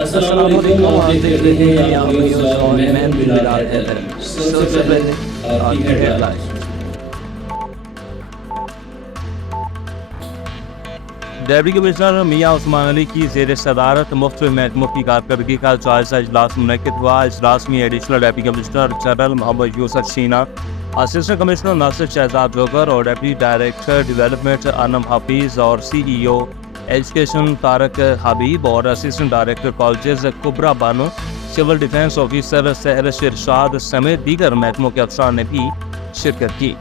السلام علیکم، آپ دیکھ رہے ہیں آپ نیوز اور میں بلال حیدر۔ سب سے پہلے آپ کی ہیڈ لائنز۔ ڈپٹی کمشنر میاں عثمان علی کی زیر صدارت مختلف محکموں کی کارکردگی کا جائزہ اجلاس منعقد ہوا۔ اجلاس میں ایڈیشنل ڈپٹی کمشنر جنرل محمد یوسف شینا، اسسٹنٹ کمشنر ناصر شہزاد جوگر اور ڈپٹی ڈائریکٹر ڈیولپمنٹ انم حفیظ اور سی ای او ایجوکیشن طارق حبیب اور assistant director colleges Kubra Bano, civil defence officer Sehrish Irshad سمیت دیگر محکموں کے افسران نے بھی شرکت کی۔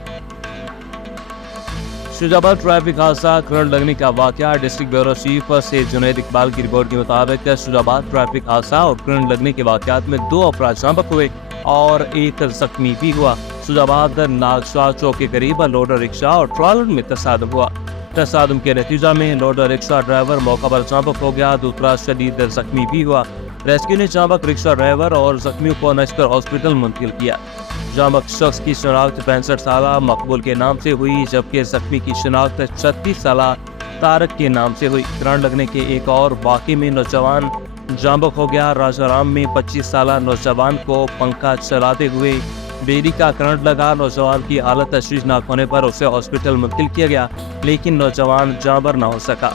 شجاع آباد ٹریفک حادثہ، کرنٹ لگنے کا واقعہ۔ ڈسٹرکٹ بیورو چیف سے جنید اقبال کی رپورٹ کے مطابق شجاع آباد ٹریفک حادثہ اور کرنٹ لگنے کے واقعات میں 2 افراد جاں بحق ہوئے اور 1 زخمی بھی ہوا۔ شجاع آباد ناگشاہ چوک کے قریب لوڈر رکشہ اور ٹرالر میں تصادم ہوا۔ تصادم کے نتیجہ میں لوڈر رکشہ ڈرائیور موقع پر جاں بحق ہو گیا، دوسرا شدید زخمی بھی ہوا۔ ریسکیو نے جاں بحق رکشہ ڈرائیور اور زخمیوں کو نشتر ہاسپٹل منتقل کیا۔ جاں بحق شخص کی شناخت 65 سالہ مقبول کے نام سے ہوئی، جبکہ زخمی کی شناخت 36 سالہ طارق کے نام سے ہوئی۔ کرنٹ لگنے کے ایک اور واقعے میں نوجوان جاں بحق ہو گیا۔ راجہ رام میں 25 سالہ نوجوان کو پنکھا چلاتے ہوئے بجلی کا کرنٹ لگا۔ نوجوان کی حالت تشویشناک ہونے پر اسے ہاسپٹل منتقل کیا گیا، لیکن نوجوان جاں بحق نہ ہو سکا۔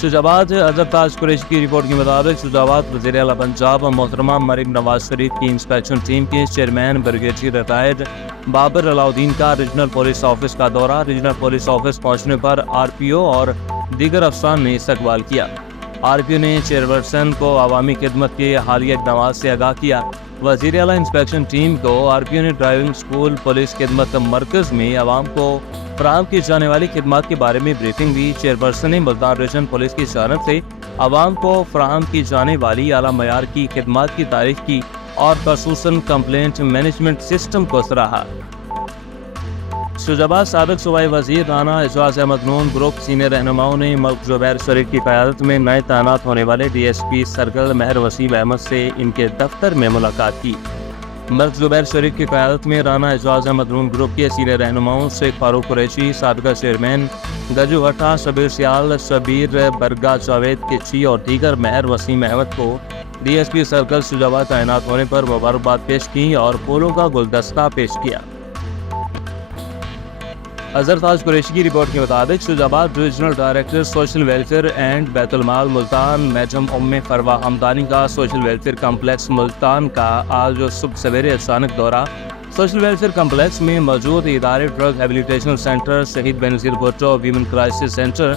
شجاع آباد اظہر تاج قریشی کی رپورٹ کے مطابق شجاع آباد وزیر اعلیٰ پنجاب محترمہ مریم نواز شریف کی انسپیکشن ٹیم کے چیئرمین بریگیڈیئر ریٹائرڈ بابر علاؤدین کا ریجنل پولیس آفس کا دورہ۔ ریجنل پولیس آفس پہنچنے پر آر پی او اور دیگر افسران نے استقبال کیا۔ آر پی او نے چیئرپرسن کو عوامی خدمت کے حالیہ اقدامات سے آگاہ کیا۔ وزیر اعلیٰ انسپیکشن ٹیم کو آر پی او نے ڈرائیونگ اسکول پولیس خدمت مرکز میں عوام کو فراہم کی جانے والی خدمات کے بارے میں بریفنگ دی۔ چیئرپرسن نے ملتان ریجن پولیس کی جانب سے عوام کو فراہم کی جانے والی اعلیٰ معیار کی خدمات کی تعریف کی اور خصوصاً کمپلینٹ مینجمنٹ سسٹم کو سراہا۔ شجاع آباد سابق صوبائی وزیر رانا اعجاز احمد نون گروپ سینئر رہنماؤں نے ملک زبیر شریف کی قیادت میں نئے تعینات ہونے والے ڈی ایس پی سرکل مہر وسیم احمد سے ان کے دفتر میں ملاقات کی۔ ملک زبیر شریف کی قیادت میں رانا اعجاز احمد نون گروپ کے سینئر رہنماؤں شیخ فاروق قریشی، سابقہ چیئرمین گجو ہٹا شبیر سیال، شبیر برگا، جاوید کچی اور دیگر مہر وسیم احمد کو ڈی ایس پی سرکل شجاع آباد تعینات ہونے پر مبارکباد پیش کی اور پھولوں کا گلدستہ پیش کیا۔ اظہر تاج قریشی کی رپورٹ کے مطابق شجاع آباد regional director social welfare and بیت المال ملتان میڈم ام فروہ حمدانی کا سوشل ویلفیئر کمپلیکس ملتان کا آج صبح سویرے اچانک دورہ۔ سوشل ویلفیئر کمپلیکس میں موجود ادارے ڈرگ ہیبلیٹیشن سینٹر، شہید Benazir Bhutto women crisis centre,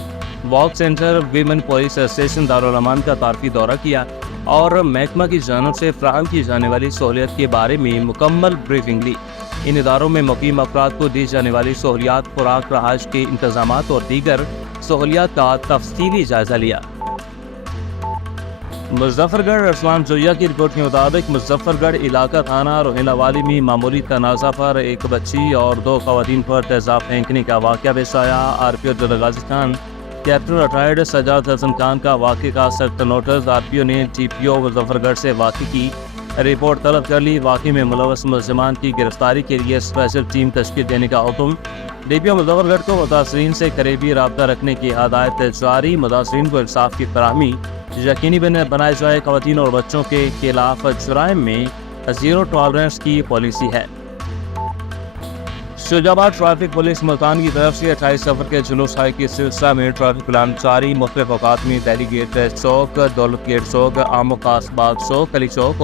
walk centre, women police station دارالامان کا تعارفی دورہ کیا اور محکمہ کی جانب سے فراہم کی جانے والی سہولیات کے بارے میں مکمل بریفنگ لی۔ ان اداروں میں مقیم افراد کو دی جانے والی سہولیات، خوراک، رہائش کے انتظامات اور دیگر سہولیات کا تفصیلی جائزہ لیا۔ مظفر گڑھ ارسلان جویا کی رپورٹ کے مطابق مظفر گڑھ علاقہ تھانہ روہیلا والی میں معمولی تنازع پر ایک بچی اور 2 خواتین پر تیزاب پھینکنے کا واقعہ پیش آیا۔ آر پی او general Ghazi Khan, captain retired Sajjad حسن خان کا واقعے کا سخت نوٹس۔ آر پی او نے ٹی پی او مظفر گڑھ سے واقعے کی رپورٹ طلب کر لی۔ واقعے میں ملوث ملزمان کی گرفتاری کے لیے اسپیشل ٹیم تشکیل دینے کا حکم۔ ڈی پی او مظفر گڑھ کو متاثرین سے قریبی رابطہ رکھنے کی ہدایت جاری۔ متاثرین کو انصاف کی فراہمی یقینی بنائے جائے۔ خواتین اور بچوں کے خلاف جرائم میں زیرو ٹالرنس کی پالیسی ہے۔ شجاع آباد ٹریفک پولیس ملتان کی طرف سے 28 سفر کے جلوس ہائی کے سلسلہ میں ٹریفک پلان جاری۔ مختلف اوقات میں دہلی گیٹ چوک، دولت گیٹ چوک، عام و خاص باغ چوک، علی چوک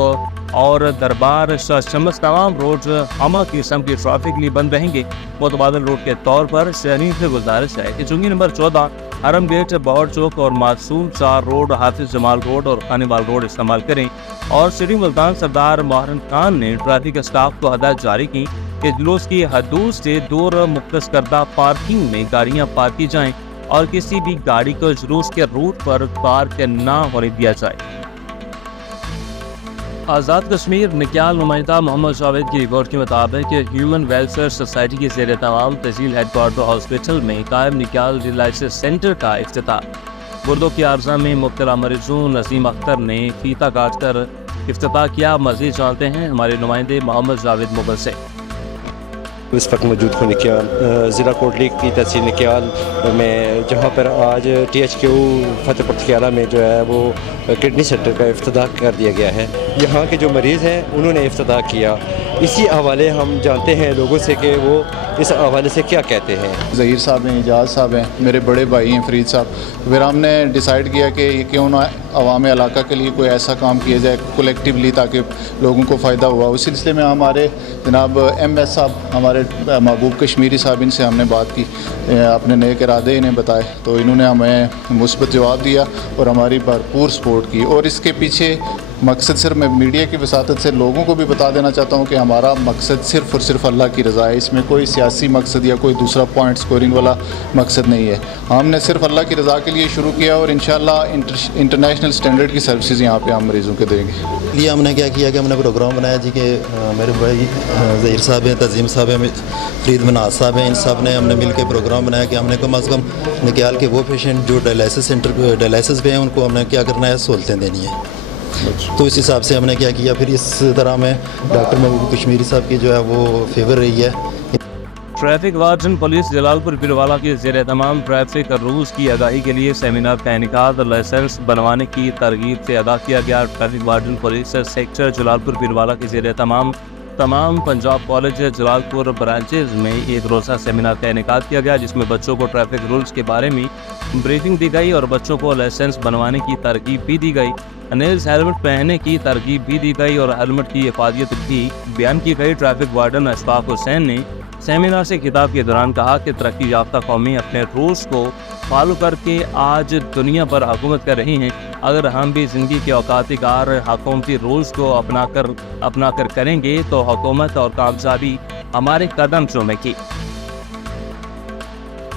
اور دربار شاہ شمس تمام روڈ ہمہ قسم کی ٹریفک لیے بند رہیں گے۔ متبادل روٹ کے طور پر شہریوں سے گزارش ہے کہ چنگی نمبر 14 حرم گیٹ، باور چوک اور معصوم 4 روڈ، حافظ جمال روڈ اور خانیوال روڈ استعمال کریں۔ اور سری ملتان سردار محرم خان نے ٹریفک اسٹاف کو ہدایت جاری کی کہ جلوس کی حدود سے دور مختص کردہ پارکنگ میں گاڑیاں پارک کی جائیں اور کسی بھی گاڑی کو جلوس کے روٹ پر پارک نہ ہونے دیا جائے۔ آزاد کشمیر نکیال نمائندہ محمد جاوید کی رپورٹ کے مطابق ہیومن ویلفیئر سوسائٹی کے زیر تمام تحصیل ہیڈ کوارٹر ہاسپٹل میں قائم نکیال ڈیالائسس سینٹر کا افتتاح۔ گردوں کی عارضہ میں مبتلا مریضوں نسیم اختر نے فیتا کاٹ کر افتتاح کیا۔ مزید جانتے ہیں ہمارے نمائندے محمد جاوید مغل سے۔ اس وقت موجود ہوں نکیال ضلع کوٹلی کی تحصیل نکیال میں، جہاں پر آج THQ فتح پور تکیالہ میں جو ہے وہ کڈنی سینٹر کا افتتاح کر دیا گیا ہے۔ یہاں کے جو مریض ہیں انہوں نے افتتاح کیا، اسی حوالے ہم جانتے ہیں لوگوں سے کہ وہ اس حوالے سے کیا کہتے ہیں۔ ظہیر صاحب ہیں، اعجاز صاحب ہیں، میرے بڑے بھائی ہیں فرید صاحب۔ پھر ہم نے ڈیسائیڈ کیا کہ کیوں نہ عوام علاقہ کے لیے کوئی ایسا کام کیا جائے کولیکٹیولی تاکہ لوگوں کو فائدہ ہوا۔ اس سلسلے میں ہمارے جناب MS صاحب، ہمارے محبوب کشمیری صاحب، ان سے ہم نے بات کی، اپنے نیک ارادے انہیں بتائے تو انہوں نے ہمیں مثبت جواب دیا اور ہماری بھرپور سپورٹ کی۔ اور اس کے پیچھے مقصد صرف میں میڈیا کی وساطت سے لوگوں کو بھی بتا دینا چاہتا ہوں کہ ہمارا مقصد صرف اور صرف اللہ کی رضا ہے، اس میں کوئی سیاسی مقصد یا کوئی دوسرا پوائنٹ سکورنگ والا مقصد نہیں ہے۔ ہم نے صرف اللہ کی رضا کے لیے شروع کیا اور انشاءاللہ انٹرنیشنل سٹینڈرڈ کی سروسز یہاں پہ ہم مریضوں کے دیں گے۔ لیے ہم نے کیا کیا کہ ہم نے پروگرام بنایا جی کہ میرے بھائی ظہیر صاحب ہیں، تنظیم صاحب ہیں، فرید مناز صاحب ہیں، ان سب نے ہم نے مل کے پروگرام بنایا کہ ہم نے کم از کم نکال کے وہ پیشنٹ جو ڈائلائسس پہ ہیں ان کو ہم نے کیا کرنا ہے، سہولتیں دینی ہیں۔ تو اس حساب سے ہم نے کیا کیا، پھر اس طرح میں ڈاکٹر محبوب کشمیری صاحب کی جو ہے وہ فیور رہی ہے۔ ٹریفک وارڈن پولیس جلال پور پیروالا کے زیر اہتمام ٹریفک روز کی آگاہی کے لیے سیمینار کا انعقاد، لائسنس بنوانے کی ترغیب سے ادا کیا گیا۔ ٹریفک وارڈن پولیس سیکٹر جلال پور پیروالا کے زیر اہتمام تمام پنجاب کالج جلال پور برانچز میں ایک روزہ سیمینار کا انعقاد کیا گیا، جس میں بچوں کو ٹریفک رولز کے بارے میں بریفنگ دی گئی اور بچوں کو لائسنس بنوانے کی ترغیب بھی دی گئی۔ نیز ہیلمٹ پہننے کی ترغیب بھی دی گئی اور ہیلمٹ کی افادیت بھی بیان کی گئی۔ ٹریفک وارڈن اشفاق حسین نے سیمینار سے خطاب کے دوران کہا کہ ترقی یافتہ قومیں اپنے رولز کو فالو کر کے آج دنیا پر حکومت کر رہی ہیں۔ اگر ہم بھی زندگی کے اوقات کار حکومتی رولز کو اپنا کر کریں گے تو حکومت اور کامیابی ہمارے قدم چومے گی۔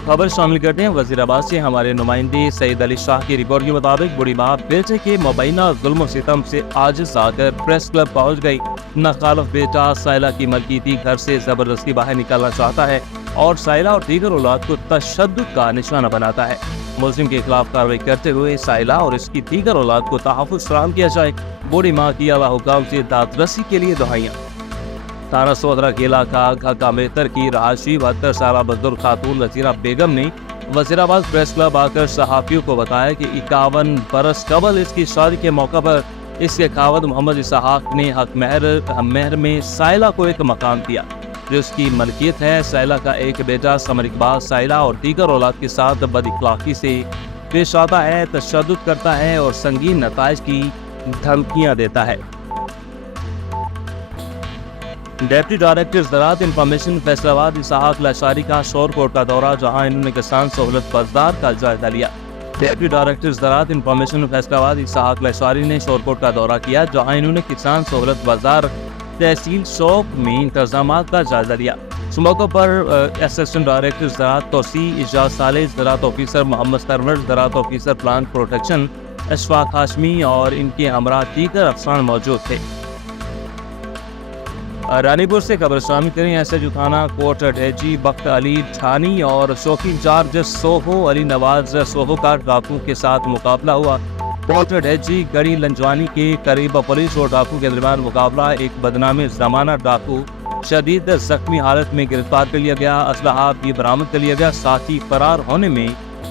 خبر شامل کرتے ہیں وزیر آباد سے ہمارے نمائندے سعید علی شاہ کی رپورٹ کے مطابق بوڑھی ماں بیٹے کے مبینہ ظلم و ستم سے عاجز آ کر پریس کلب پہنچ گئی۔ ناخالف بیٹا سائلہ کی ملکیتی گھر سے زبردستی باہر نکالنا چاہتا ہے اور سائلہ اور دیگر اولاد کو تشدد کا نشانہ بناتا ہے۔ ملزم کے خلاف کارروائی کرتے ہوئے سائلہ اور اس کی دیگر اولاد کو تحفظ فراہم کیا جائے۔ بوڑھی ماں کی اعلیٰ حکام سے داد رسی کے لیے دہائیاں۔ تھانہ سودرہ کے علاقہ گھاگا میتر کی رہائشی 72 سالہ بزرگ خاتون نذیرہ بیگم نے وزیر آباد پریس کلب آ کر صحافیوں کو بتایا کہ 51 برس قبل اس کی شادی کے موقع پر اس کے خاوند محمد اسحاق نے حق مہر میں سائلہ کو ایک مکان دیا جو اس کی ملکیت ہے۔ سائلہ کا ایک بیٹا سمر اقبال سائلہ اور دیگر اولاد کے ساتھ بد اخلاقی سے پیش آتا ہے، تشدد کرتا ہے اور سنگین نتائج کی دھمکیاں دیتا ہے۔ ڈپٹی ڈائریکٹر زراعت انفارمیشن فیصلہ آباد اسحاق لاشاری کا شور کوٹ کا دورہ، جہاں انہوں نے کسان سہولت بازار کا جائزہ لیا۔ ڈپٹی ڈائریکٹر زراعت انفارمیشن فیصلہ آباد اسحاق لاشاری نے شور کوٹ کا دورہ کیا، جہاں انہوں نے کسان سہولت بازار تحصیل شوق میں انتظامات کا جائزہ لیا۔ اس موقع پر اسسٹنٹ ڈائریکٹر زراعت توسیع اعجاز صالح، زراعت آفیسر محمد سرور، زراعت officer plant protection Ashfaq Hashmi اور ان کے ہمراہ دیگر افسران موجود تھے۔ رانی پور سے خبر شامل کریں۔ SHO تھانہ کوٹ ڈھیجی بخت علی ٹھانی اور شوقی انچارج سوہو علی نواز سوہو کا ڈاکو کے ساتھ مقابلہ ہوا۔ کوٹ ڈھیجی گڑی لنجوانی کے قریب پولیس اور ڈاکو کے درمیان مقابلہ، ایک بدنام زمانہ ڈاکو شدید زخمی حالت میں گرفتار کر لیا گیا، اسلحہ بھی برآمد کر لیا گیا، ساتھ ہی فرار ہونے میں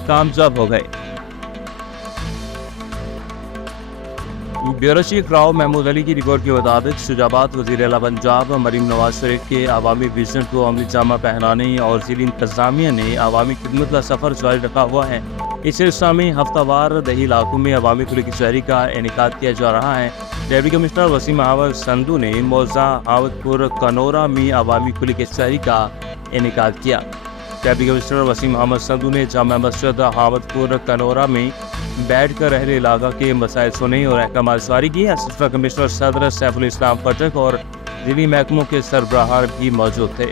کامیاب ہو گئے۔ بیورو چیف راؤ محمود علی کی رپورٹ کے مطابق شجاعت وزیر اعلیٰ پنجاب مریم نواز شریف کے عوامی ویژن کو عملی جامہ پہنانے اور ضلع انتظامیہ نے عوامی خدمت کا سفر جاری رکھا ہوا ہے۔ اس سلسلے میں ہفتہ وار دیہی علاقوں میں عوامی کھلی کچہری کا انعقاد کیا جا رہا ہے۔ ڈپٹی کمشنر وسیم احمد سندھو نے موضع حاوت پور کنورا میں عوامی کھلی کچہری کا انعقاد کیا۔ ڈپٹی کمشنر وسیم احمد سندھو نے جامع مسجد حاوت پور کنورا میں بیٹھ کر اہل علاقہ کے مسائل سنے اور احکامات جاری کیے۔ اسسٹنٹ کمشنر صدر سیف الاسلام پٹک اور ضلعی محکموں کے سربراہان بھی موجود تھے۔